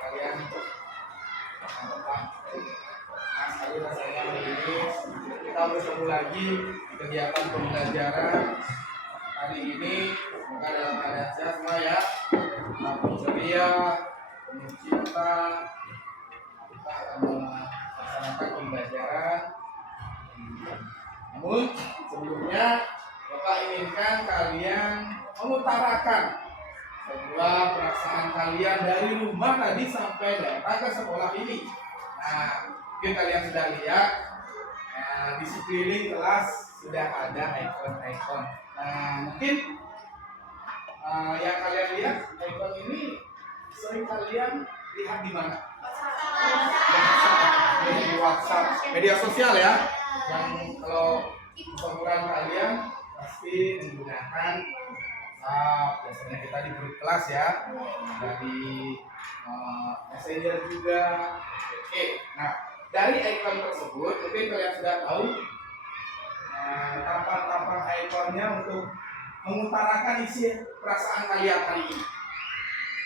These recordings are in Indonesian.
kalian Mas Ayu dan saya hari ini kita bertemu lagi di kegiatan pembelajaran hari ini. Semoga dalam keadaan sehat semua ya, tetap ceria, penuh cinta. Kita akan melaksanakan pembelajaran. Namun sebelumnya Bapak inginkan kalian mengutarakan sebuah perasaan kalian dari rumah tadi sampai datang ke sekolah ini. Nah, mungkin kalian sudah lihat di sekeliling kelas sudah ada ikon-ikon. Nah, mungkin yang kalian lihat ikon ini sering kalian lihat di mana? Di WhatsApp, media sosial ya. Yang kalau perkumpulan kalian pasti menggunakan biasanya kita di grup kelas ya, dari messenger juga. Oke, nah dari ikon tersebut mungkin kalian sudah tahu tampang-tampang ikonnya untuk mengutarakan isi perasaan kalian hari ini.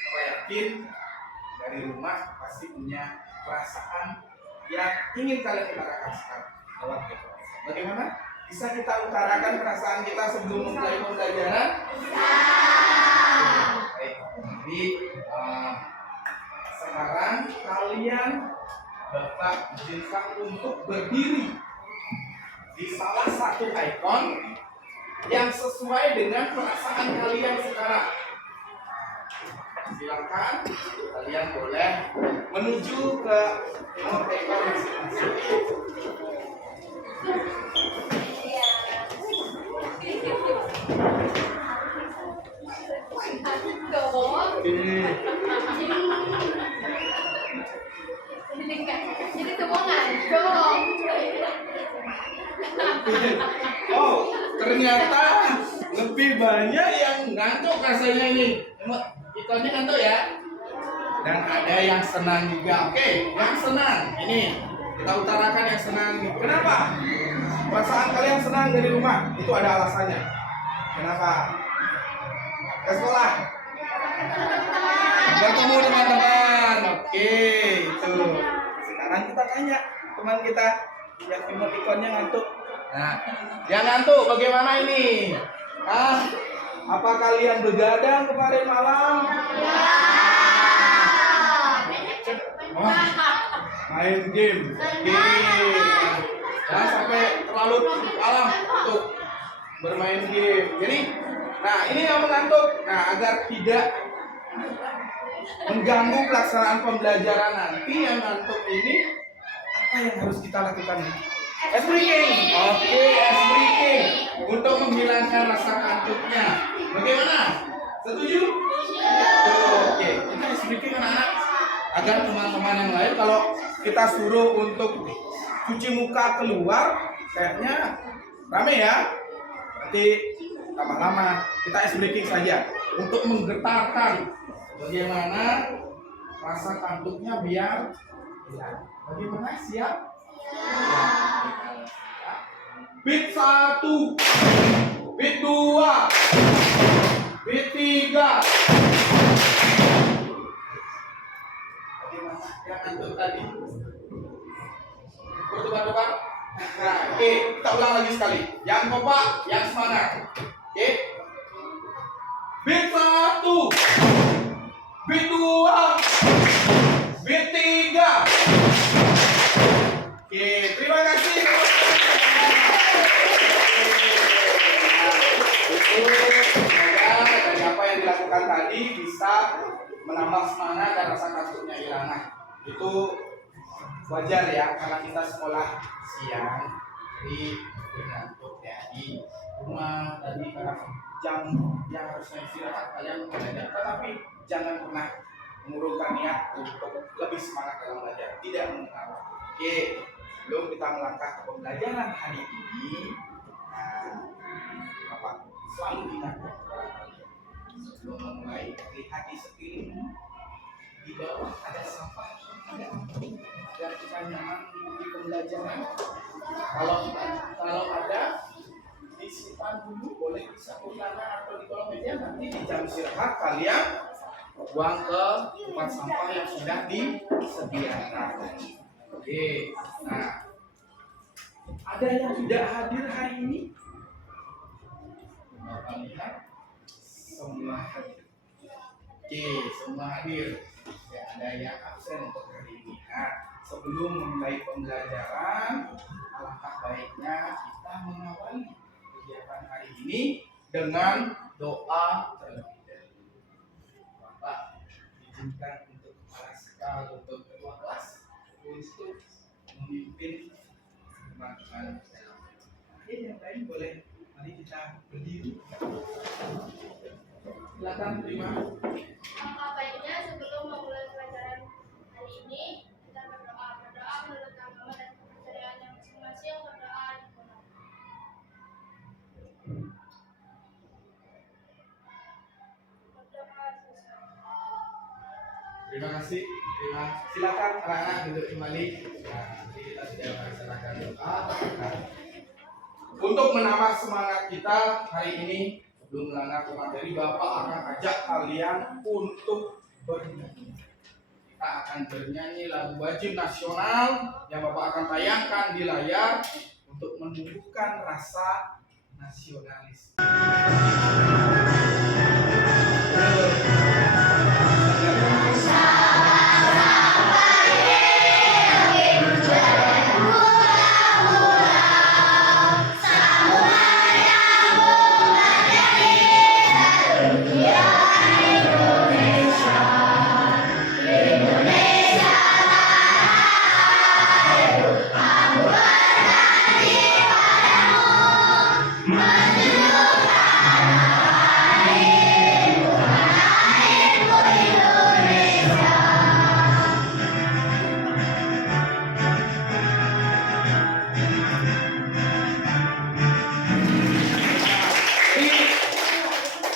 Saya yakin dari rumah pasti punya perasaan yang ingin kalian utarakan sekarang lewat ikon. Bagaimana? Bisa kita utarakan perasaan kita sebelum mulai pembelajaran? Baik, jadi sekarang kalian Bapak izinkan untuk berdiri di salah satu ikon yang sesuai dengan perasaan kalian sekarang. Silakan kalian boleh menuju ke nomor ikon masing-masing. Jadi semua ngantuk. Oh, ternyata lebih banyak yang ngantuk rasanya ini. Ikonnya ngantuk ya. Dan ada yang senang juga. Oke, yang senang ini kita utarakan yang senang. Kenapa? Perasaan kalian senang dari rumah itu ada alasannya. Kenapa? Ke sekolah. Bertemu teman-teman. Oke, itu. Sekarang kita tanya teman kita yang emotikonnya ngantuk. Nah, yang ngantuk bagaimana ini? Apa kalian begadang kemarin malam? Main game. Jangan sampai terlalu malam untuk bermain game. Jadi, nah ini yang mengantuk. Nah, agar tidak mengganggu pelaksanaan pembelajaran nanti, yang ngantuk ini apa yang harus kita lakukan? Ice breaking. Oke, ice breaking untuk menghilangkan rasa kantuknya. Bagaimana? Setuju? Oke, kita ice breaking anak-anak agar teman-teman yang lain kalau kita suruh untuk cuci muka keluar kayaknya rame ya. Nanti lama-lama kita ice breaking saja untuk menggetarkan bagaimana rasa kantuknya biar hilang. Bagaimana? Siap? Beat 1, beat 2, beat 3. Bagaimana yang kantuk tadi? Bertukar-tukar. Nah, oke, kita ulang lagi sekali. Yang kompak, yang semangat. Oke. Beat 1, beat 2, beat 3. Oke, terima kasih. Semoga dari apa yang dilakukan tadi bisa menambah semangat dan rasa kantuknya hilang. Nah, itu wajar ya, karena kita sekolah siang, jadi ngantuk ya di rumah tadi karena jam yang harusnya istirahat kalian belajar, tetapi jangan pernah mengurungkan niat untuk lebih semangat dalam belajar, tidak mengenal. Oke, sebelum kita melangkah ke pembelajaran hari ini, Bapak selalu ingatkan sebelum memulai, lihat di sekeliling, di bawah ada sampah, agar kita nyaman di pembelajaran. Kalau ada disimpan dulu, boleh di saku tanah atau di kolong meja. Nanti di jam istirahat kalian buang ke tempat sampah yang sudah disediakan. Oke, nah ada yang tidak hadir hari ini? Bapak lihat semua hadir. Oke, semua hadir. Tidak ada yang absen untuk hari ini. Nah, sebelum memulai pembelajaran, alangkah baiknya kita mengawali kegiatan hari ini dengan doa terlebih dahulu. Bapak izinkan untuk kepala sekolah, untuk ketua kelas untuk memimpin teman-teman dalam. Yang lain boleh, mari kita berdiri. Silakan terima. Alangkah baiknya sebelum memulai pelajaran hari ini kita berdoa menurut agama dan kepercayaan yang masing-masing. Berdoa dimulai. Terima kasih. Silakan anak-anak duduk kembali. Nah, nanti kita sudah melaksanakan doa. Untuk menambah semangat kita hari ini, sebelum melangkah ke materi, Bapak akan ajak kalian untuk bernyanyi. Kita akan bernyanyi lagu wajib nasional yang Bapak akan tayangkan di layar untuk menumbuhkan rasa nasionalis.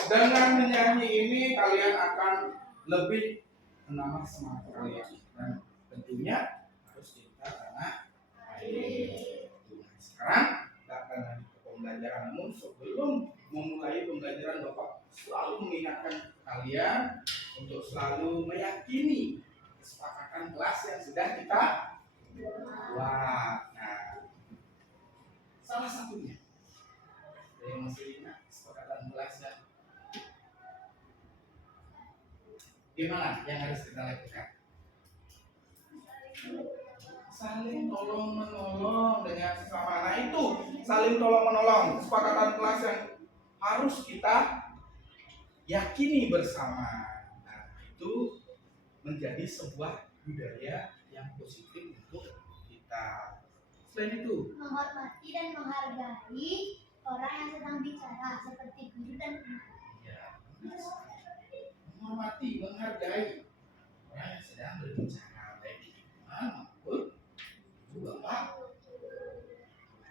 Dengan menyanyi ini kalian akan lebih menambah semangat kalian dan tentunya harus kita karena sekarang kita akan lanjut ke pembelajaran. Namun sebelum memulai pembelajaran, Bapak selalu mengingatkan kalian untuk selalu meyakini kesepakatan kelas yang sudah kita buat. Nah, salah satunya yang masih ingat kesepakatan kelasnya. Gimana yang harus kita lakukan? Saling tolong menolong dengan sesama. Nah itu saling tolong menolong, kesepakatan kelas yang harus kita yakini bersama. Nah itu menjadi sebuah budaya yang positif untuk kita. Selain itu, menghormati dan menghargai orang yang sedang bicara seperti guru dan guru. ya, menghormati, menghargai orang yang sedang berbicara baik di lingkungan maupun Bapak.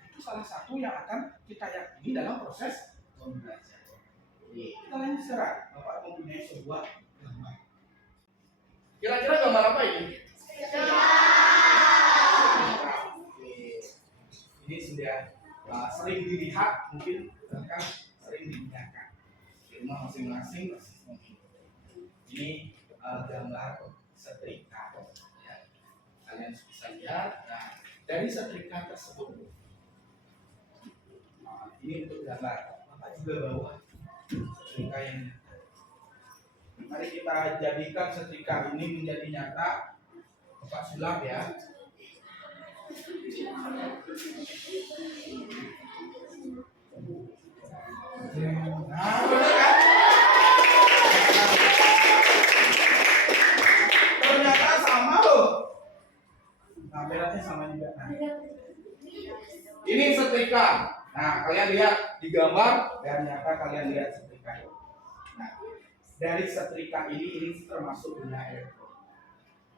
Itu salah satu yang akan kita yakini dalam proses pembelajaran. Kita lanjut sekarang. Bapak mempunyai sebuah gambar. Kira-kira gambar apa ini? Ini sudah sering dilihat, mungkin bahkan sering digunakan di rumah masing-masing. Ini gambar setrika. Ya. Kalian bisa lihat. Nah, dari setrika tersebut, ini untuk gambar. Bapak juga bawa setrika yang nyata. Mari kita jadikan setrika ini menjadi nyata. Bapak sulap ya. Nah, benar kan? Ternyata sama loh. Nah, beratnya sama juga. Nah. Ini setrika. Nah, kalian lihat di gambar dan nyata kalian lihat setrika. Nah, dari setrika ini termasuk benda elektron.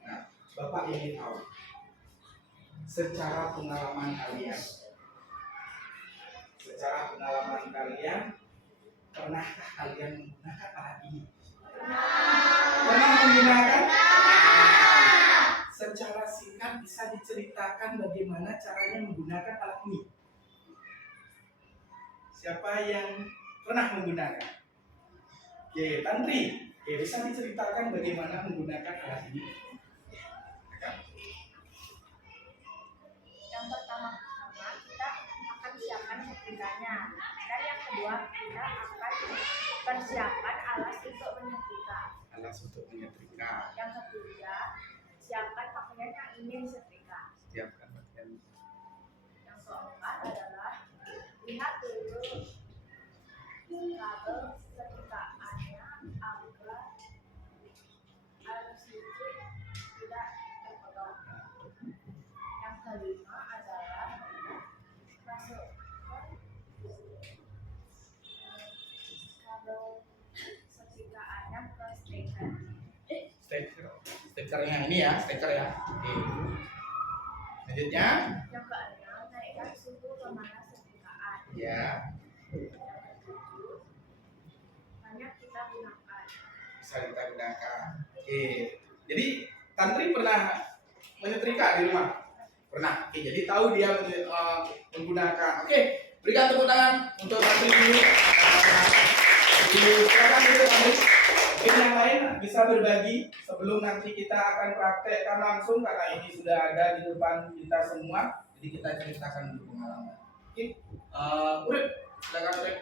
Nah, Bapak ingin tahu secara pengalaman kalian, pernahkah kalian menggunakan alat ini? Pernah menggunakan? Secara singkat bisa diceritakan bagaimana caranya menggunakan alat ini? Siapa yang pernah menggunakan? Oke, Tantri, Oke, bisa diceritakan bagaimana menggunakan alat ini? Yang pertama kita akan siapkan setrikanya, dan yang kedua kita akan persiapkan alas untuk menyetrika. Alas untuk menyetrika. Yang ketiga, siapkan pakaian yang ingin disetrika. Siapkan pakaian. Yang keempat adalah lihat dulu kabel setrikaannya agar alas itu tidak terpotong. Yang kelima adalah masukkan kabel setrikaannya ke steker. Stekernya ini ya, steker ya. Oke. Selanjutnya, Yang keenam, naikkan suhu pemanas setrikaan. ya, Yang ketujuh, banyak kita gunakan. bisa kita gunakan. Oke. Jadi Tantri pernah menyetrika di rumah? Pernah. Oke, jadi tahu dia menggunakan. Oke, berikan tepuk tangan untuk Tantri dulu. Silakan dulu Tantri. Mungkin yang lain bisa berbagi sebelum nanti kita akan praktekkan langsung karena ini sudah ada di depan kita semua. Jadi kita ceritakan dulu pengalaman. Oke, Urip, silakan Urip.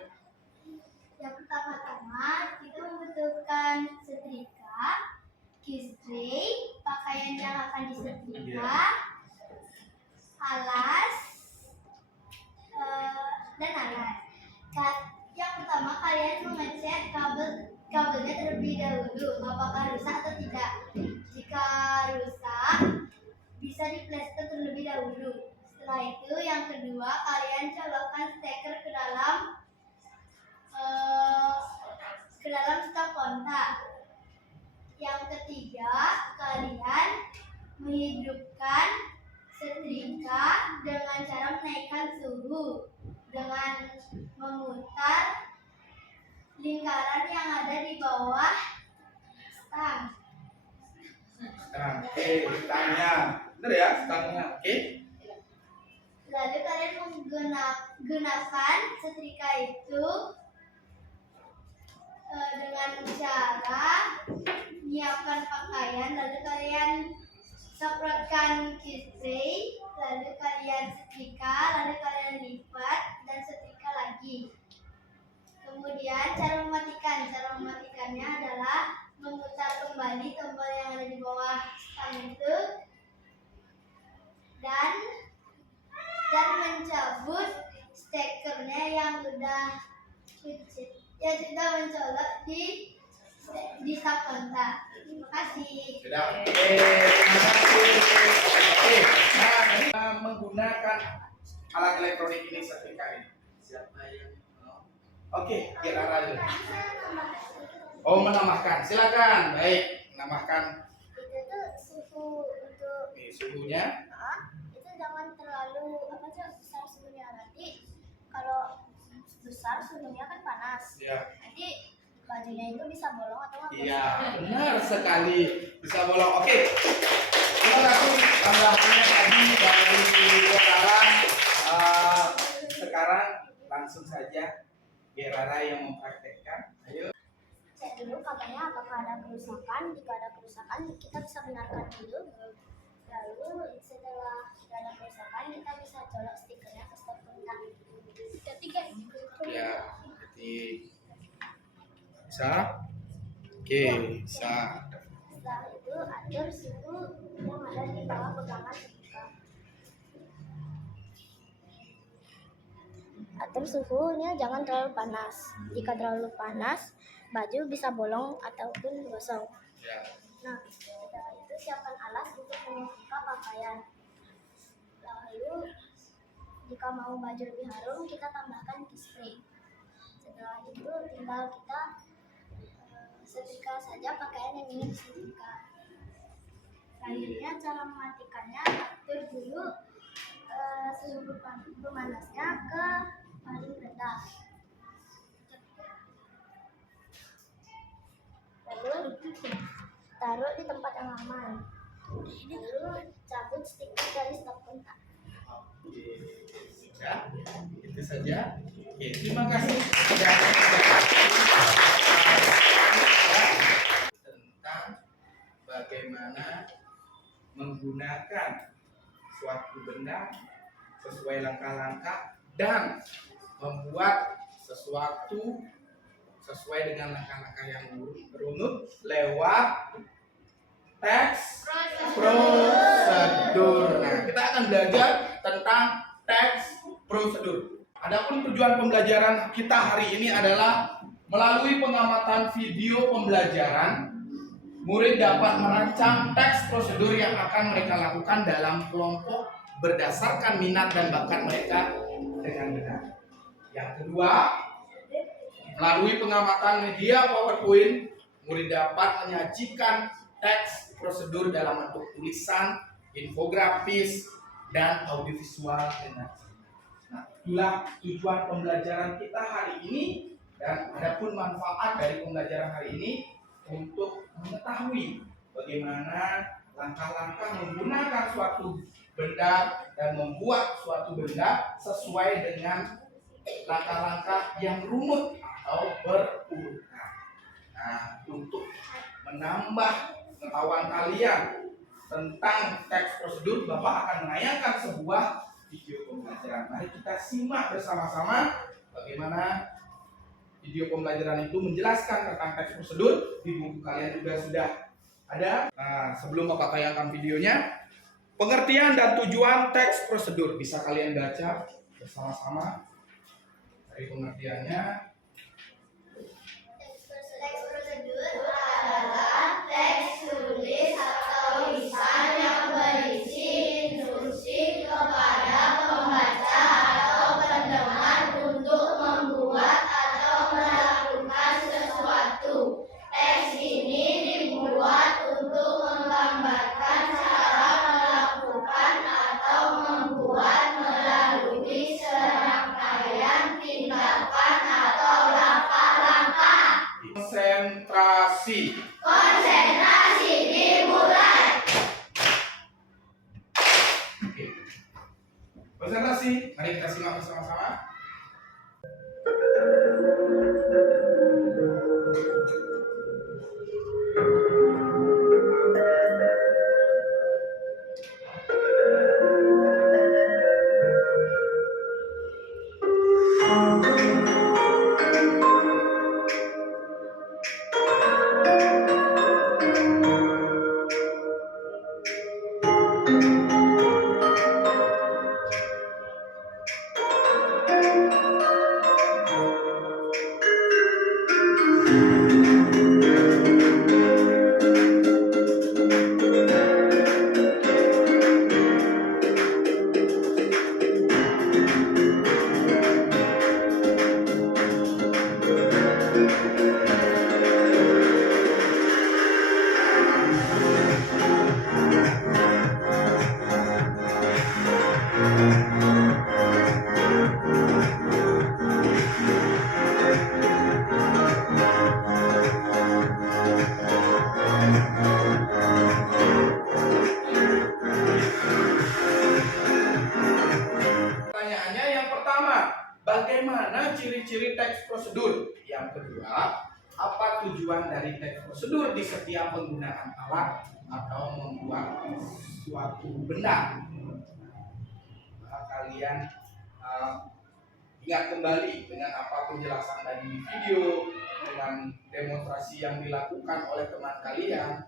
Yang pertama-tama kita membutuhkan setrika, keystring, pakaian yang akan disetrika, alas, dan alat. Yang pertama kalian mengecek kabelnya terlebih dahulu, apakah rusak atau tidak. Jika rusak, bisa diplester terlebih dahulu. Setelah itu, yang kedua kalian colokkan steker ke dalam stop kontak. Yang ketiga, kalian menghidupkan setrika dengan cara menaikkan suhu dengan memutar lingkaran yang ada di bawah stang. Oke, stangnya. Benar ya, stangnya. Oke. Lalu kalian menggunakan setrika itu dengan cara menyiapkan pakaian, lalu kalian semprotkan keystring, lalu kalian setrika, lalu kalian lipat dan setrika lagi. Kemudian cara mematikannya adalah memutar kembali tombol yang ada di bawah stang itu dan mencabut stekernya yang sudah mencolok di stop kontak. Terima kasih. Sudah. Oke, terima kasih. Oke, nah tadi menggunakan alat elektronik ini setrika ini. Siapa yang mau? Oke, kita lanjut. Oh, menambahkan. Silakan. Baik, menambahkan. Itu tuh suhu untuk Nih, suhunya. itu jangan terlalu besar suhunya, nanti kalau besar suhunya kan panas, Ya. nanti bajunya itu bisa bolong atau nggak Iya, benar sekali. Bisa bolong. Oke. Terima kasih tambahannya tadi dari sekarang. Sekarang langsung saja Gerara yang mempraktekkan. Ayo. cek dulu kabelnya apakah ada kerusakan. Jika ada kerusakan kita bisa benarkan dulu, lalu setelah tidak ada kerusakan kita bisa colok stikernya ke stop kontak. Ketiga Ya, jadi bisa. Oke, bisa. setelah itu atur suhu yang ada di bawah pegangan setrika. Atur suhunya jangan terlalu panas. Jika terlalu panas, baju bisa bolong ataupun gosong. Ya. Nah, setelah itu siapkan alas untuk menyetrika pakaian. Lalu, jika mau baju lebih harum, kita tambahkan keystring. Setelah itu, tinggal kita setrika saja pakaian yang ingin disetrika. Selanjutnya, cara mematikannya, atur dulu suhu pemanasnya ke paling rendah. Lalu taruh di tempat yang aman. Lalu cabut stiker dari stop kontak. Oke, sudah. Itu saja. Oke, terima kasih. tentang bagaimana menggunakan suatu benda sesuai langkah-langkah dan membuat sesuatu sesuai dengan langkah-langkah yang runut lewat teks prosedur. Nah, kita akan belajar tentang teks prosedur. Adapun tujuan pembelajaran kita hari ini adalah melalui pengamatan video pembelajaran, murid dapat merancang teks prosedur yang akan mereka lakukan dalam kelompok berdasarkan minat dan bakat mereka dengan benar. Yang kedua, melalui pengamatan media PowerPoint, murid dapat menyajikan teks prosedur dalam bentuk tulisan, infografis, dan audiovisual dengan jelas. Nah, itulah tujuan pembelajaran kita hari ini, dan adapun manfaat dari pembelajaran hari ini untuk mengetahui bagaimana langkah-langkah menggunakan suatu benda dan membuat suatu benda sesuai dengan langkah-langkah yang runut atau berurutan. Nah, untuk menambah pengetahuan kalian tentang teks prosedur, Bapak akan menayangkan sebuah video pembelajaran. Mari kita simak bersama-sama bagaimana video pembelajaran itu menjelaskan tentang teks prosedur. Di buku kalian juga sudah ada. Nah, sebelum Bapak tayangkan videonya, pengertian dan tujuan teks prosedur bisa kalian baca bersama-sama dari pengertiannya. Teks prosedur adalah teks tulis atau lisan yang berisi instruksi kepada pembaca atau pendengar untuk membuat atau melakukan sesuatu. Teks ini dibuat untuk menggambarkan cara melakukan atau membuat melalui serangkaian tindakan atau langkah-langkah. Konsentrasi dimulai. Oke. Konsentrasi, mari kita simak bersama-sama. Pertanyaannya yang pertama, bagaimana ciri-ciri teks prosedur? Yang kedua, apa tujuan dari teks prosedur di setiap penggunaan alat atau membuat suatu benda? Kalian ingat kembali dengan apa penjelasan tadi di video, dengan demonstrasi yang dilakukan oleh teman kalian.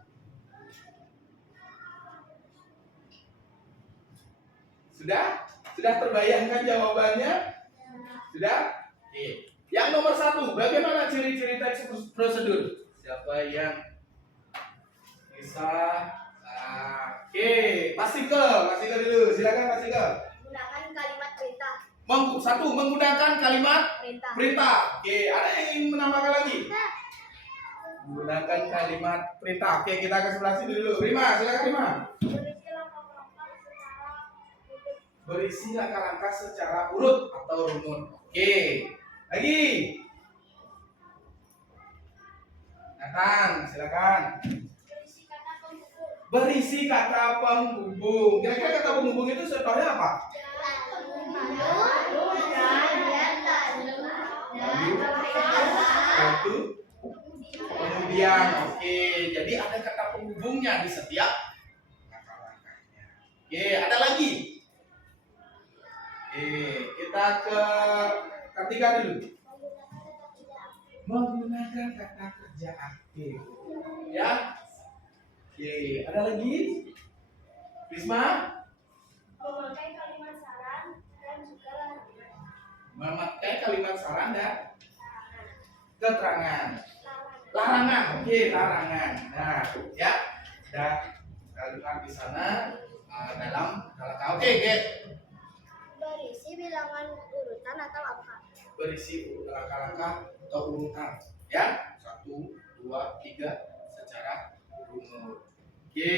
Sudah terbayangkan jawabannya? Sudah? Oke. Yang nomor 1, bagaimana ciri-ciri teks prosedur? Siapa yang bisa? Oke, Mas Tigel dulu. Silakan Mas Tigel. Gunakan kalimat perintah. Menggunakan kalimat Perintah. perintah. Oke, ada yang ingin menambahkan lagi? Menggunakan kalimat perintah. Oke, kita ke sebelah sini dulu. Rima, silakan Rima. Berisi langkah-langkah secara urut atau runut. Oke, lagi. Nathan, silakan. Berisi kata penghubung. Kira-kira kata penghubung itu contohnya apa? Kemudian kemudian. Oke, jadi ada kata penghubungnya di setiap langkah-langkahnya. Oke, ada lagi. Oke, kita ke ketiga dulu. Menggunakan kata kerja aktif. Ya. Oke, ada lagi? Risma? Memakai kalimat saran dan juga Memakai kalimat saran dan keterangan. Larangan, oke, larangan. Nah, ya, ada kalimat di sana dalam langkah. Oke, berisi bilangan urutan atau angka. berisi langkah-langkah atau urutan. Ya, 1, 2, 3 secara runut. Oke,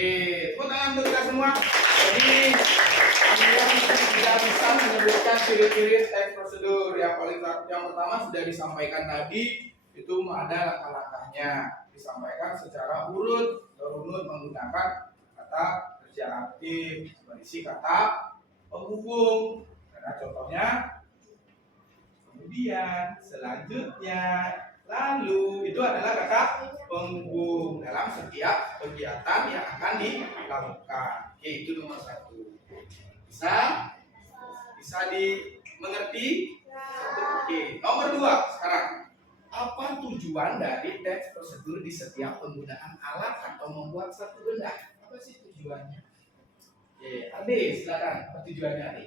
tepuk tangan untuk kita semua. Jadi kalian sudah bisa menyebutkan ciri-ciri teks prosedur. Yang pertama sudah disampaikan tadi, itu ada langkah-langkahnya, disampaikan secara urut atau runut menggunakan kata kerja aktif, berisi kata penghubung. Karena contohnya kemudian, selanjutnya, lalu, itu adalah kata penghubung dalam setiap kegiatan yang akan dilakukan. Oke, itu nomor 1. Bisa dimengerti? Oke, nomor 2 sekarang. Apa tujuan dari teks prosedur di setiap penggunaan alat atau membuat satu benda? Apa sih tujuannya? Oke, Ade, silakan. Apa tujuannya, Ade?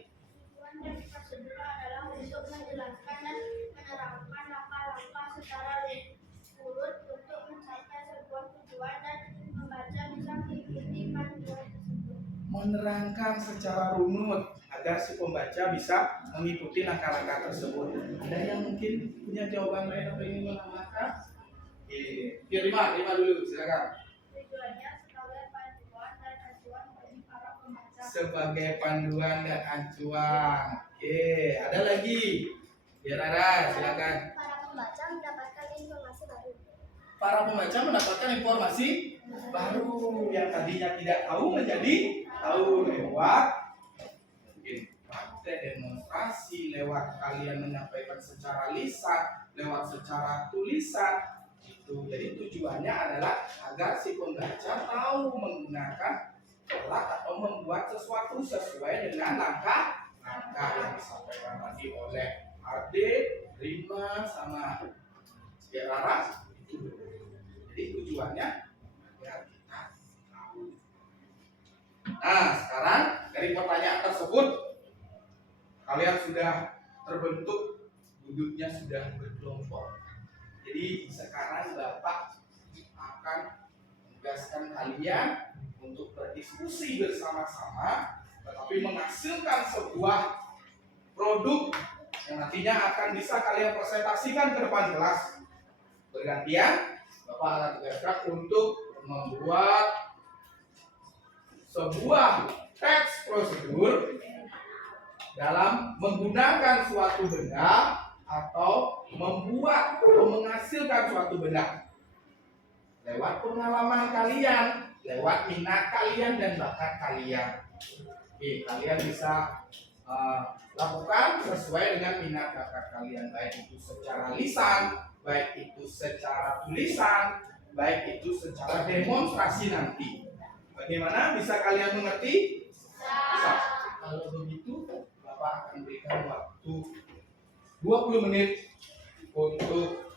Tujuan dari prosedur adalah untuk menjelaskan dan menerangkan langkah-langkah secara urut untuk mencapai sebuah tujuan dan membaca bisa mengikuti panduan tersebut. Menerangkan secara runut agar si pembaca bisa mengikuti langkah-langkah tersebut. Ada yang mungkin punya jawaban lain atau ingin menambahkan? Oke, Rima dulu, silakan. Tujuannya sebagai panduan dan acuan bagi para pembaca. Sebagai panduan dan acuan. Oke, ada lagi. Ya, Rara, silakan. Para pembaca mendapatkan informasi baru. Para pembaca mendapatkan informasi baru yang tadinya tidak tahu menjadi tahu lewat mungkin praktek demonstrasi, lewat kalian menyampaikan secara lisan, lewat secara tulisan. Itu jadi tujuannya adalah agar si pembaca tahu menggunakan alat atau membuat sesuatu sesuai dengan langkah-langkah yang disampaikan tadi oleh Ade, Rima, sama Rara. Jadi tujuannya agar kita tahu. Nah, sekarang dari pertanyaan tersebut kalian sudah terbentuk, duduknya sudah berkelompok. Jadi sekarang Bapak akan menugaskan kalian untuk berdiskusi bersama-sama, tetapi menghasilkan sebuah produk yang nantinya akan bisa kalian presentasikan ke depan kelas. Bergantian, Bapak akan tugaskan untuk membuat sebuah teks prosedur dalam menggunakan suatu benda atau membuat atau menghasilkan suatu benda lewat pengalaman kalian, lewat minat kalian dan bakat kalian. Oke, kalian bisa lakukan sesuai dengan minat bakat kalian, baik itu secara lisan, baik itu secara tulisan, baik itu secara demonstrasi nanti. Bagaimana? Bisa kalian mengerti? Bisa. Kalau begitu, Bapak akan berikan waktu 20 menit untuk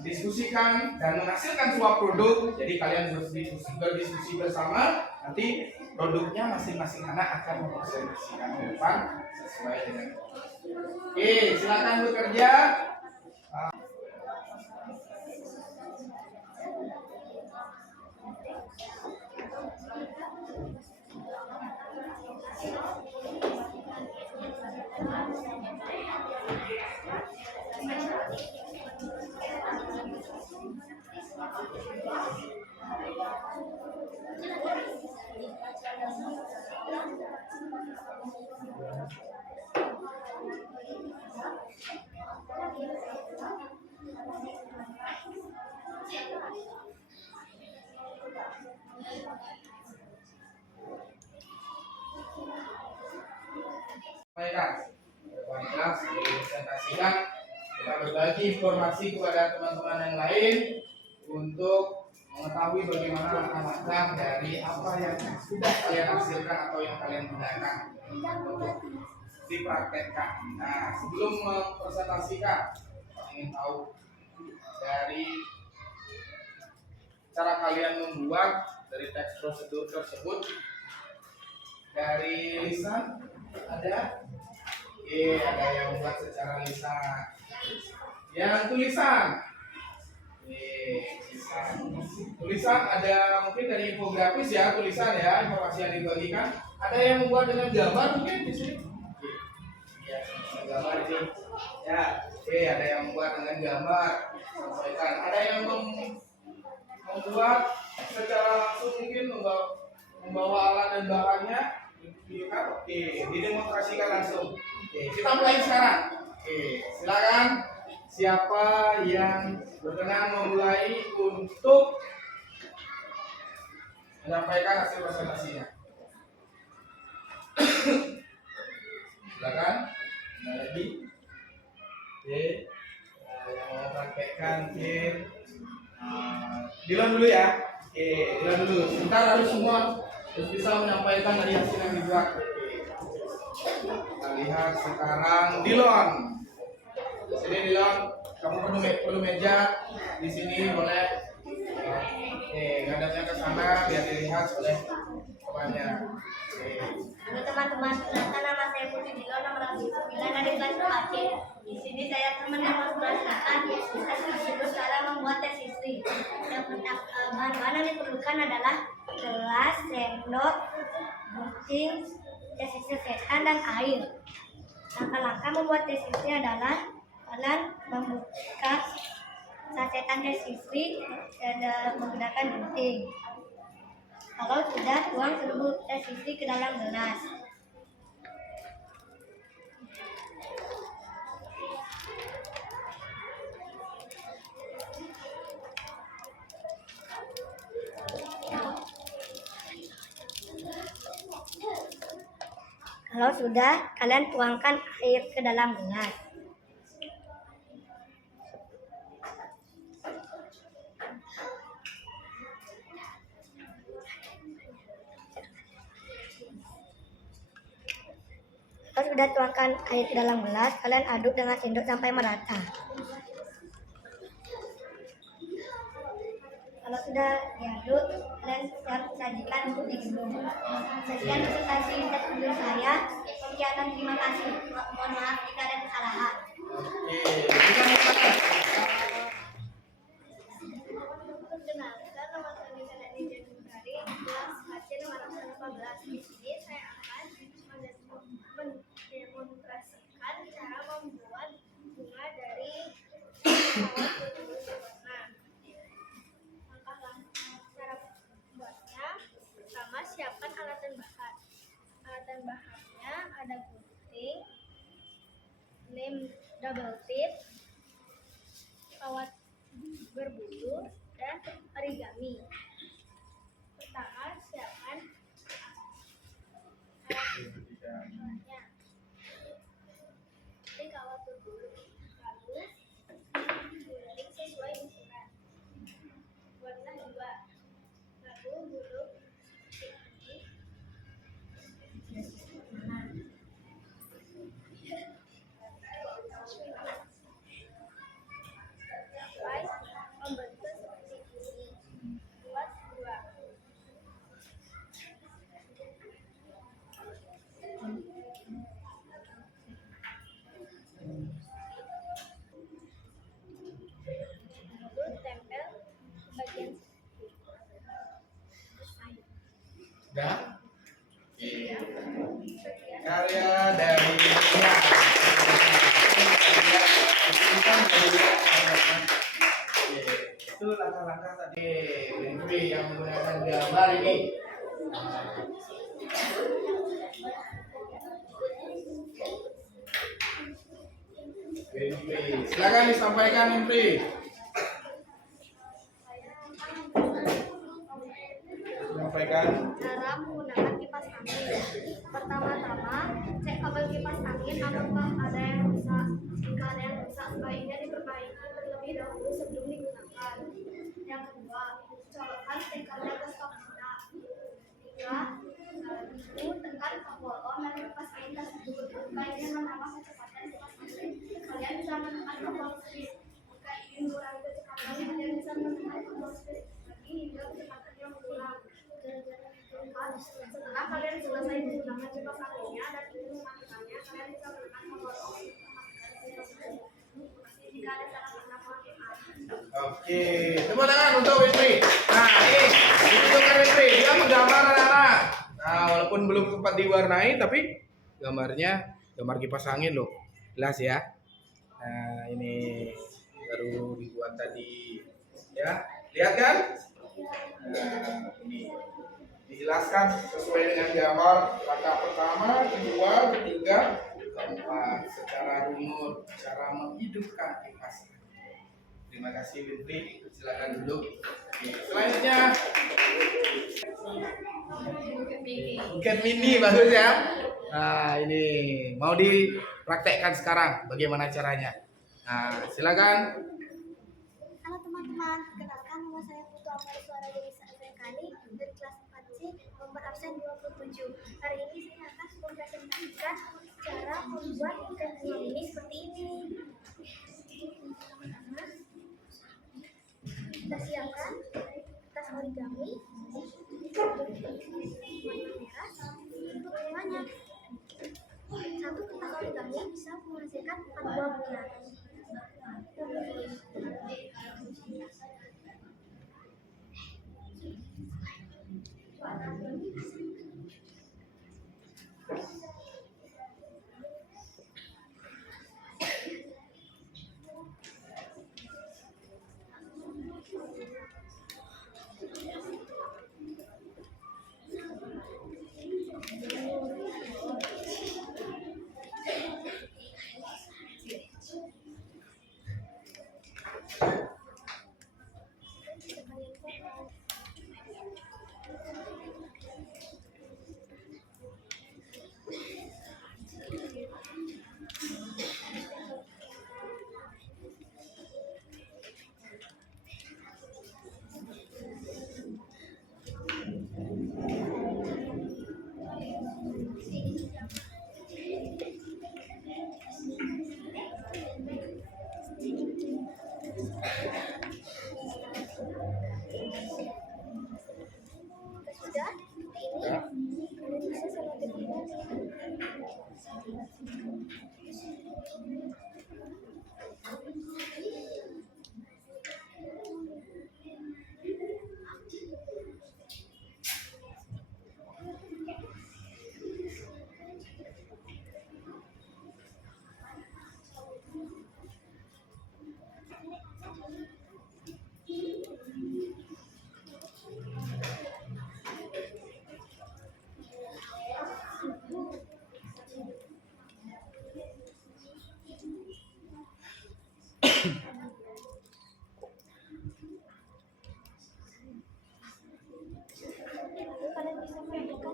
diskusikan dan menghasilkan sebuah produk. Jadi kalian berdiskusi bersama. Nanti produknya masing-masing anak akan mempresentasikan ke depan sesuai dengan. Oke, silakan bekerja. Baiklah, kelas dipresentasikan Kita berbagi informasi kepada teman-teman yang lain untuk mengetahui bagaimana langkah-langkah dari apa yang sudah kalian hasilkan atau yang kalian gunakan untuk dipraktekkan. Nah, sebelum mempresentasikan, ingin tahu dari cara kalian membuat dari teks prosedur tersebut. Dari lisan ada? Ada yang membuat secara lisan. Yang tulisan? Tulisan ada mungkin dari infografis ya, tulisan ya, informasi yang dibagikan. Ada yang membuat dengan gambar mungkin di sini. Ya, gambar ini. Ya, ada yang membuat dengan gambar. Sampaikan. Ada yang membuat secara langsung mungkin membawa alat dan bahannya. Didemonstrasikan langsung. Kita mulai sekarang. Silakan. Siapa yang berkenan memulai untuk menyampaikan hasil presentasinya? Silakan. Ada lagi? Yang mau praktekkan mungkin Dilan dulu ya. Dilan dulu. Sebentar harus semua harus bisa menyampaikan dari hasil yang dibuat. Kita lihat sekarang Dilon. Sini Dilon, kamu perlu meja di sini boleh. Ngadapnya ke sana biar dilihat oleh temannya. Halo teman-teman, kenalkan nama saya Putri Dilon, nomor 9 dari kelas 4C. Di sini saya akan mendemonstrasikan hasil cara membuat tes istri. Yang bahan-bahan yang diperlukan adalah gelas, sendok, gunting, desinfektan dan air. Langkah-langkah membuat tes istri adalah kalian membuka sasetan tes istri menggunakan gunting. Kalau sudah, tuang seluruh tes istri ke dalam gelas. Kalau sudah, kalian tuangkan air ke dalam gelas. Kalau sudah tuangkan air ke dalam gelas, kalian aduk dengan sendok sampai merata. Kalau sudah diaduk, kalian siap sajikan untuk diminum. Sekian presentasi tes video saya. Sekian dan terima kasih. Mohon maaf jika ada kesalahan. Perkenalkan, nama saya Nisa Nija Nusari, kelas HC nomor 18. Di sini saya akan mendemonstrasikan cara membuat bunga dari kawat berwarna. Langkah-langkah cara membuatnya: pertama, siapkan alat dan bahan. Alat dan bahannya ada gunting, lem double tip, kawat berbulu, dan origami. Pertama, siapkan alatnya. Ini kawat berbulu. Lalu gunting sesuai ukuran. Warna 2. Lalu gulung ini. Sampai membentuk seperti ini. Buat 2. Lalu tempel bagian Udah? Karya dari itu langkah-langkah tadi yang menggunakan gambar ini. Silakan disampaikan Mempri. Sampaikan. Cara menggunakan kipas angin. Pertama-tama, cek kabel kipas angin apakah ada yang rusak. Jika ada yang rusak, sebaiknya diperbaiki terlebih dahulu sebelum digunakan. Yang kedua, colokkan stikernya ke stok Anda. Ketiga, lalu tekan tombol on dan lepas air tersebut. Jika ingin menambah kecepatan kipas angin, kalian bisa menekan tombol speed. Jika ingin mengurangi kecepatan, kalian bisa menekan tombol speed lagi hingga kecepatannya mengulang. Keempat, setelah kalian selesai menggunakan kipas anginnya dan ingin mematikannya, kalian bisa menekan tombol on untuk mematikan kipas angin. Jika ada salah kata, mohon maaf. Oke, tepuk tangan untuk Witri. Nah, ini ditunjukkan Witri, dia menggambar anak-anak. Nah, walaupun belum sempat diwarnai, tapi gambar kipas angin loh, jelas ya. Nah, ini baru dibuat tadi, ya. Lihat kan? Nah, ini dijelaskan sesuai dengan gambar langkah pertama, kedua, ketiga, keempat secara runut, cara menghidupkan kipas angin. Terima kasih Witri, silakan duduk. Oke, selanjutnya buket mini bagus ya. Nah ini mau dipraktekkan sekarang bagaimana caranya. Nah silakan. Halo teman-teman, kenalkan nama saya Putu Amal Suara Dewi Kali dari kelas 4C nomor absen 27. Hari ini saya akan mempresentasikan cara membuat ikan ini seperti ini. Kita siapkan kertas origami warna merah untuk temanya. Satu kertas origami bisa menghasilkan 4 buah bulan. Sudah, ini kalian bisa selektif kalian bisa melakukan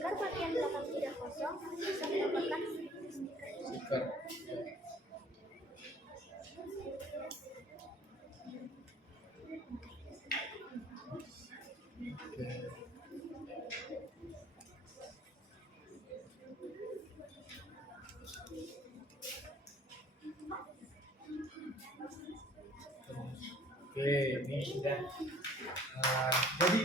agar bagian belakang tidak kosong, bisa mendapatkan stiker ini. Stiker. Oke, ini sudah jadi.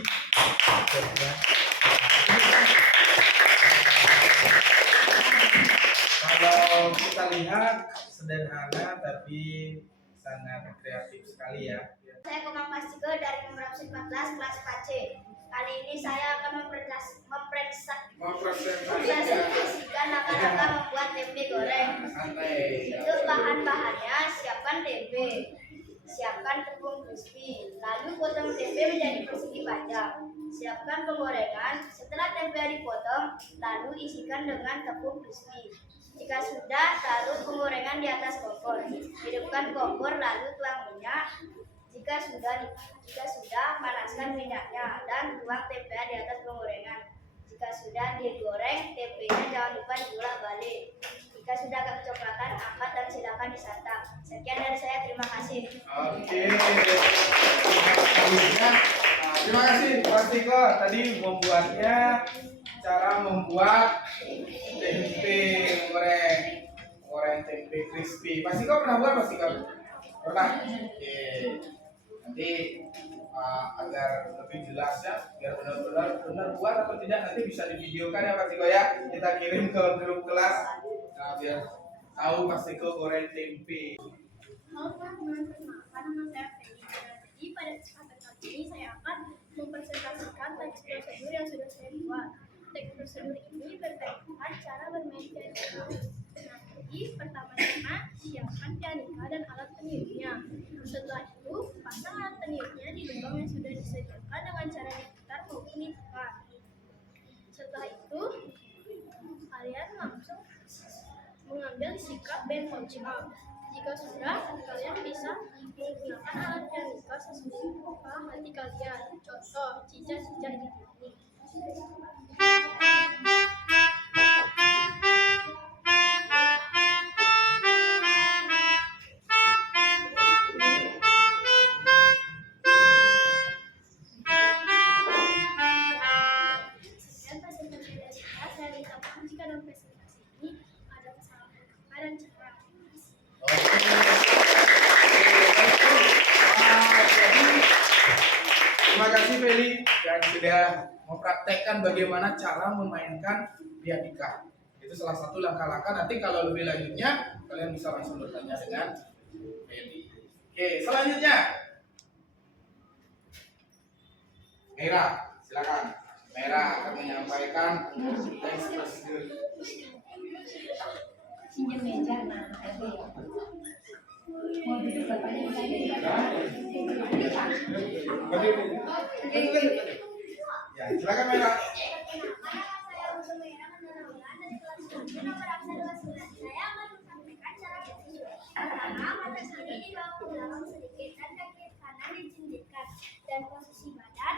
Kalau kita lihat sederhana tapi sangat kreatif sekali ya. Saya Komang Pasiko dari nomor absen 14 kelas 4C. Kali ini saya akan mempresentasikan langkah-langkah membuat tempe goreng. Santai. Untuk bahan-bahannya, siapkan tempe, siapkan tepung crispy, lalu potong tempe menjadi persegi panjang. Siapkan penggorengan, setelah tempe dipotong, lalu isikan dengan tepung crispy. Jika sudah, taruh penggorengan di atas kompor. Hidupkan kompor lalu tuang minyak. Jika sudah, panaskan minyaknya dan tuang tempe di atas penggorengan. Jika sudah digoreng, tempenya jangan lupa diulek balik. Jika sudah agak kecoklatan, angkat dan silakan disantap. Sekian dari saya, terima kasih. Oke. Terima kasih Mas Tiko tadi membuatnya cara membuat tempe goreng tempe crispy. Mas Tiko pernah buat Mas Tiko? Pernah. Oke. Nanti agar lebih jelas ya, biar benar buat atau tidak nanti bisa divideokan ya Mas Tiko ya. Kita kirim ke grup kelas. Nah, biar tahu Mas Tiko goreng tempe. Halo teman-teman, perkenalkan nama saya Feli. Jadi pada kesempatan kali ini saya akan mempresentasikan teks prosedur yang sudah saya buat. Teks prosedur ini berkaitan cara bermain pianika. Nah, jadi pertama-tama siapkan pianika dan alat peniupnya. Setelah itu pasang alat peniupnya di lubang yang sudah disediakan dengan cara diputar maupun ditekan. Setelah itu kalian langsung mengambil sikap band kocak. Jika sudah, kalian bisa menggunakan alat pianika sesuai hati kalian. Contoh, cicak-cicak di sini. Sekian presentasi dari saya minta maaf jika dalam presentasi ini ada kesalahan kata dan cara. Terima kasih Feli yang sudah mempraktekkan bagaimana cara memainkan pianika. Itu salah satu langkah-langkah. Nanti kalau lebih lanjutnya kalian bisa langsung bertanya dengan Feli. Oke, selanjutnya Mera, silakan. Mera akan menyampaikan teks prosedur. Pinjam meja, nah, ada ya. Mau duduk bapaknya saya. Ya, silakan Mera. Saya Usu Mera Mandarawulan dari kelas 7 nomor absen 29. Saya akan menyampaikan cara bersusun. Pertama, mata kaki dibawa ke belakang sedikit dan kaki kanan dijinjitkan dan posisi badan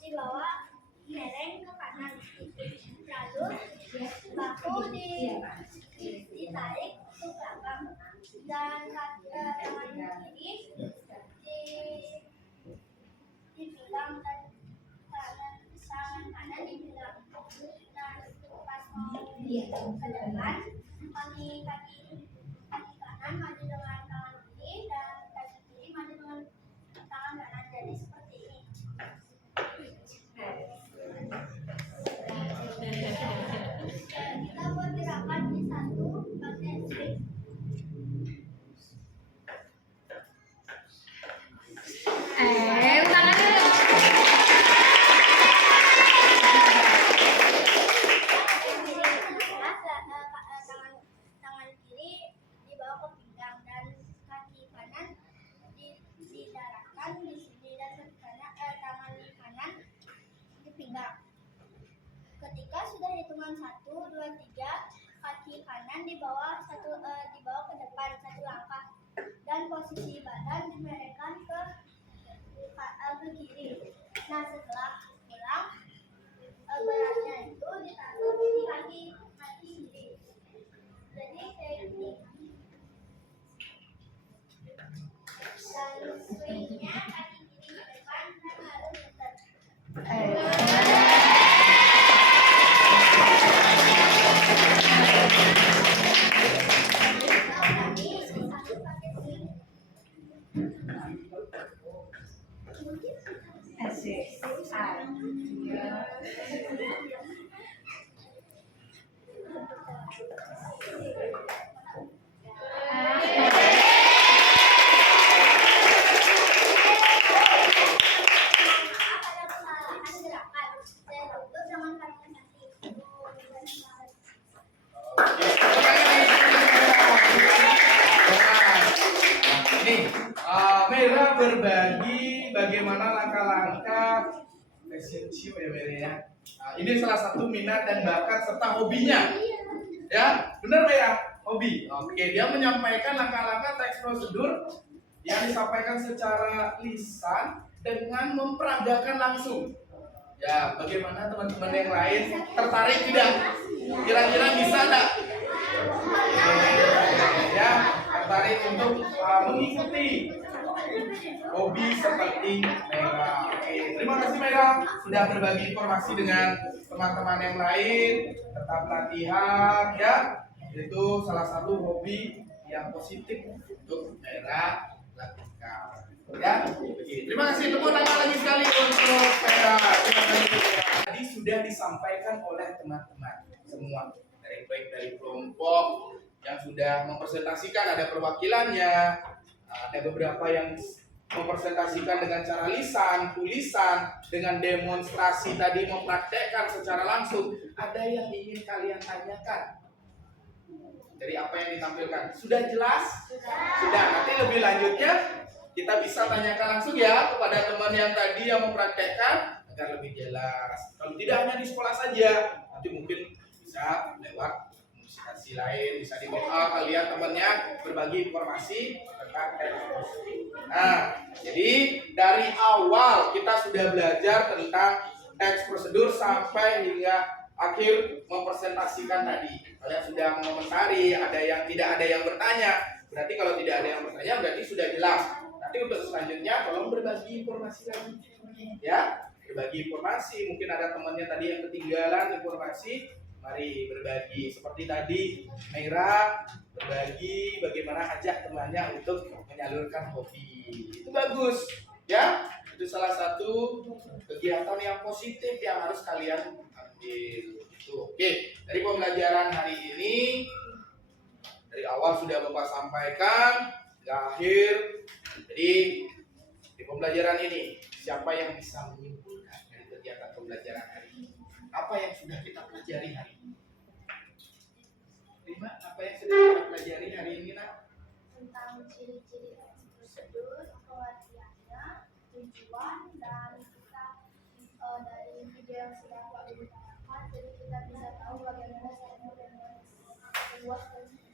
dibawa miring ke kanan. Lalu bahu ditarik ke belakang dan tangan kiri dipegang dan tangan kanan dipegang. Nah, pas mau ke depan, kaki kanan maju dengan tangan kiri dan kaki kiri maju dengan tangan kanan. Jadi seperti ini. Kita buat gerakan di satu pakai swing. Tangan kiri dibawa ke pinggang dan kaki kanan didarahkan di sini dan tangan kanan di pinggang. Ketika sudah hitungan 1, 2, 3, kaki kanan dibawa ke depan satu langkah dan posisi badan dimiringkan ke kiri. Nah, setelah pulang beratnya itu ditaruh di kaki kiri. Jadi kayak gini. Dan swingnya kaki kiri ke depan dan harus putar. Asik. Mera berbagi bagaimana langkah-langkah fashion show ya Mera ya. Ini salah satu minat dan bakat serta hobinya. Ya, benar Mbak ya? Hobi. Oke, dia menyampaikan langkah-langkah teks prosedur yang disampaikan secara lisan dengan memperagakan langsung. Ya, bagaimana teman-teman yang lain tertarik tidak? Kira-kira bisa enggak? Ya, tertarik untuk mengikuti hobi seperti Mera. Oke, terima kasih Mera sudah berbagi informasi dengan teman-teman yang lain. Tetap latihan ya. Itu salah satu hobi yang positif untuk Mera lakukan. Ya, oke. Terima kasih. Tepuk tangan lagi sekali untuk Mera. Terima kasih. Tadi sudah disampaikan oleh teman-teman semua dari kelompok yang sudah mempresentasikan, ada perwakilannya, ada beberapa yang mempresentasikan dengan cara lisan, tulisan, dengan demonstrasi tadi mempraktekkan secara langsung. Ada yang ingin kalian tanyakan dari apa yang ditampilkan? Sudah jelas? Sudah. Nanti lebih lanjutnya kita bisa tanyakan langsung ya kepada teman yang tadi yang mempraktekkan agar lebih jelas. Kalau tidak hanya di sekolah saja, nanti mungkin bisa lewat komunikasi lain, bisa di WA kalian temannya berbagi informasi tentang teks prosedur. Nah, jadi dari awal kita sudah belajar tentang teks prosedur sampai hingga akhir mempresentasikan tadi. Kalian sudah mengomentari, ada yang tidak ada yang bertanya. Berarti kalau tidak ada yang bertanya berarti sudah jelas. Nanti untuk selanjutnya tolong berbagi informasi lagi. Ya, berbagi informasi. Mungkin ada temannya tadi yang ketinggalan informasi. Mari berbagi seperti tadi Mera berbagi bagaimana ajak temannya untuk menyalurkan hobi. Itu bagus ya. Itu salah satu kegiatan yang positif yang harus kalian ambil. Itu oke. Dari pembelajaran hari ini dari awal sudah Bapak sampaikan hingga akhir. Jadi di pembelajaran ini siapa yang bisa menyimpulkan dari kegiatan pembelajaran hari ini? Apa yang sudah kita pelajari hari ini? Rima, apa yang sudah kita pelajari hari ini, Nak? Tentang ciri-ciri prosedur, pengertiannya, tujuan, dan kita dari video yang sudah Pak Ibu tanyakan, jadi kita bisa tahu bagaimana cara membuat.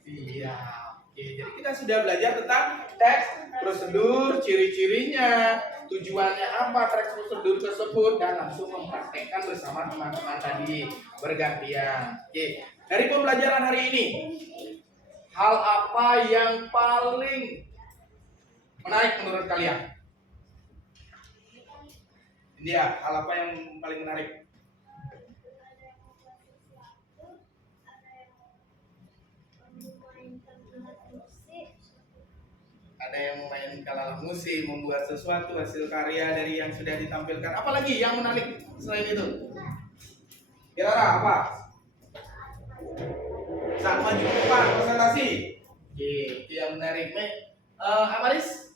Iya, oke. Jadi kita sudah belajar tentang teks prosedur, ciri-cirinya, tujuannya apa teks prosedur tersebut, dan langsung mempraktekkan bersama teman-teman tadi bergantian. Oke. Dari pembelajaran hari ini, hal apa yang paling menarik menurut kalian? Ini ya, hal apa yang paling menarik? Ada yang memainkan alat musik, membuat sesuatu hasil karya dari yang sudah ditampilkan. Apalagi yang menarik selain itu? Kira-kira apa? Saat maju ke depan presentasi. Oke, itu yang menarik. Amaris?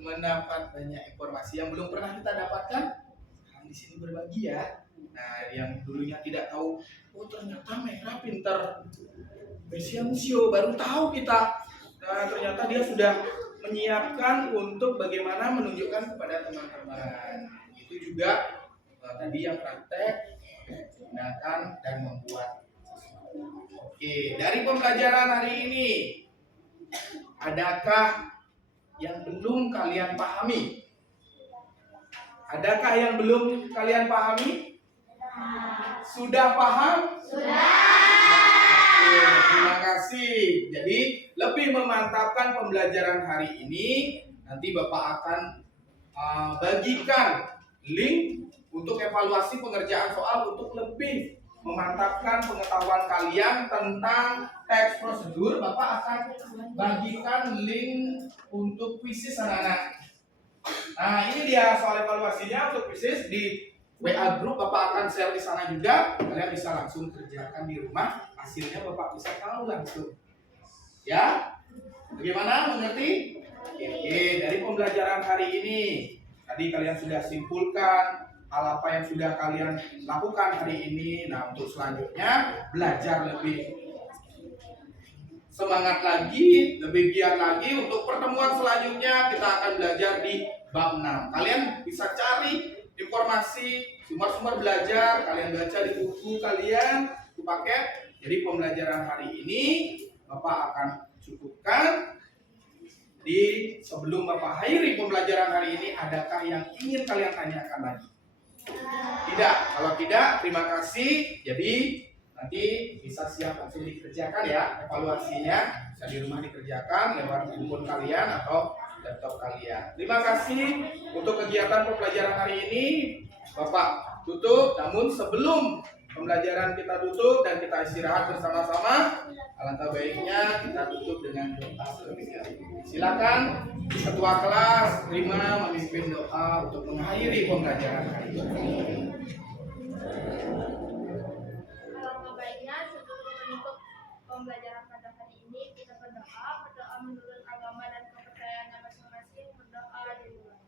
Mendapat banyak informasi yang belum pernah kita dapatkan. Sekarang di sini berbagi ya. Nah, yang dulunya tidak tahu, oh ternyata Mera pinter Mesio baru tahu kita. Nah, ternyata dia sudah menyiapkan untuk bagaimana menunjukkan kepada teman-teman. Itu juga tadi yang praktek, gunakan dan membuat sesuatu. Oke, dari pembelajaran hari ini, adakah yang belum kalian pahami? Adakah yang belum kalian pahami? Sudah paham? Sudah. Terima kasih. Jadi lebih memantapkan pembelajaran hari ini, nanti Bapak akan bagikan link untuk evaluasi pengerjaan soal untuk lebih memantapkan pengetahuan kalian tentang teks prosedur. Bapak akan bagikan link untuk kuisis anak-anak. Nah, ini dia soal evaluasinya untuk kuisis di WA group. Bapak akan share di sana juga. Kalian bisa langsung kerjakan di rumah. Hasilnya Bapak bisa tahu langsung. Ya? Bagaimana? Mengerti? Oke, dari pembelajaran hari ini tadi kalian sudah simpulkan hal apa yang sudah kalian lakukan hari ini. Nah, untuk selanjutnya belajar lebih semangat lagi, lebih giat lagi. Untuk pertemuan selanjutnya kita akan belajar di bab 6. Kalian bisa cari informasi sumber-sumber belajar, kalian baca di buku kalian, di paket. Jadi pembelajaran hari ini Bapak akan cukupkan. Sebelum Bapak akhiri pembelajaran hari ini, adakah yang ingin kalian tanyakan lagi? Tidak. Kalau tidak, terima kasih. Jadi nanti bisa siap langsung dikerjakan ya, evaluasinya bisa di rumah dikerjakan lewat handphone kalian atau laptop kalian. Terima kasih untuk kegiatan pembelajaran hari ini. Bapak tutup, namun sebelum pembelajaran kita tutup dan kita istirahat bersama-sama, alangkah baiknya kita tutup dengan doa terlebih dahulu. Silakan Ketua kelas Rima memimpin doa untuk mengakhiri pembelajaran hari ini. Alangkah baiknya sebelum menutup pembelajaran pada hari ini kita berdoa menurut agama dan kepercayaan masing-masing, berdoa di luar.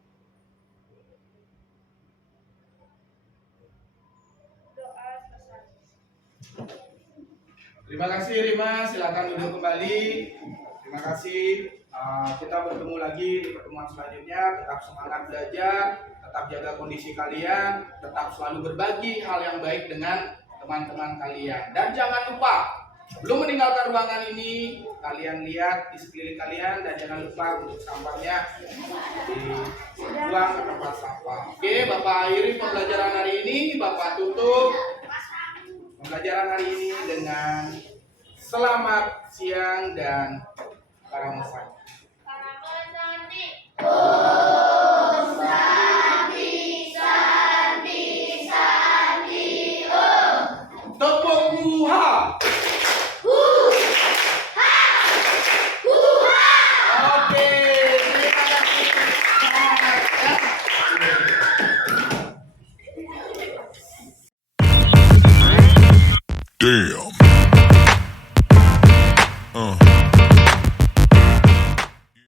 Doa selesai. Terima kasih Rima, silakan duduk kembali. Terima kasih. Kita bertemu lagi di pertemuan selanjutnya. Tetap semangat belajar, tetap jaga kondisi kalian, tetap selalu berbagi hal yang baik dengan teman-teman kalian. Dan jangan lupa, belum meninggalkan ruangan ini, kalian lihat di sekeliling kalian dan jangan lupa untuk sampahnya dibuang ke tempat sampah. Oke, Bapak akhiri pembelajaran hari ini. Bapak tutup pembelajaran hari ini dengan selamat siang dan karamosani. Tepuk buha. Oke, terima kasih. Damn.